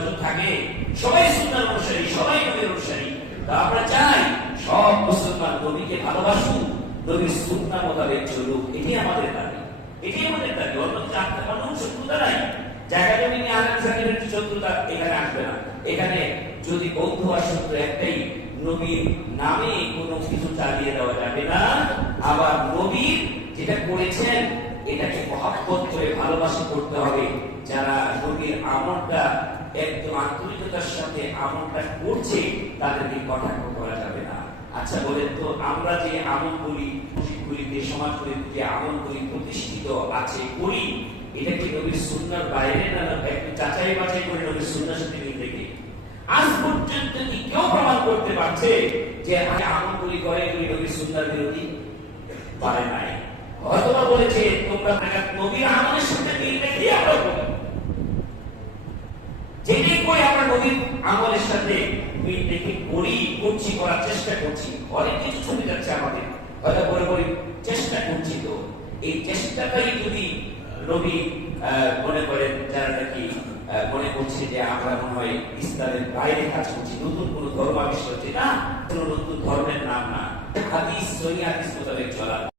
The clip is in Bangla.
বিভাজন থাকে, সবাই সুন্নাহর অনুসারী, সবাই নবীর অনুসারী। তা আমরা চাই সব মুসলমান নবীকে ভালোবাসুক, নবীর সুন্নাহ মোতাবেক চলুক। এটি আমাদের দাবি, এটি আমাদের দাবি। অন্য শত্রুতা নাই। জায়গা জমি নিয়ে আলেম সাহেবের শত্রুতা এখানে আসবে না। এখানে যদি বন্ধু আর শত্রু একটাই, নবীর নামে কোনো কিছু চালিয়ে দেওয়া যাবে না। আবার নবীর যেটা করেছেন এটাকে মহব্বত করে ভালোবাসা করতে হবে। যারা নবীর আমলটা একদম আন্তরিকতার সাথে আমলটা করছে তাদেরকে কটাক্ষ করা যাবে না। আচ্ছা বলেন তো, আমরা যে আমলগুলি মসজিদগুলিতে সমাজগুলিতে যে আমলগুলি প্রতিষ্ঠিত আছে করি, এটা কি নবীর সুন্নাহর বাইরে না একটু যাচাই বাছাই করে নবীর সুন্নাহর সাথে মিল রেখে? আজ পর্যন্ত কি কেউ প্রমাণ করতে পারছে যে আমলগুলি করে এগুলি নবীর সুন্নাহর বিরোধী? পারে নাই। হয়তোবা বলেছে তোমরা নবীর আমলের সাথে মিল রেখে আমরা করি, যেটাই করে আমরা নবীর আমলের সাথে মিল রেখে করছি, করার চেষ্টা করছি। অনেক কিছু ছবি যাচ্ছে আমাদের, হয়তো বলে বলি চেষ্টা করছি। তো এই চেষ্টাটাই যদি নবী মনে করেন, যারা নাকি মনে করছে যে আমরা মনে হয় ইসলামের বাইরে কাজ করছি, নতুন কোন ধর্ম আবিষ্কার করছি, না, কোন নতুন ধর্মের নাম না, হাদিস সহিহ হাদিস মোতাবেক চলা।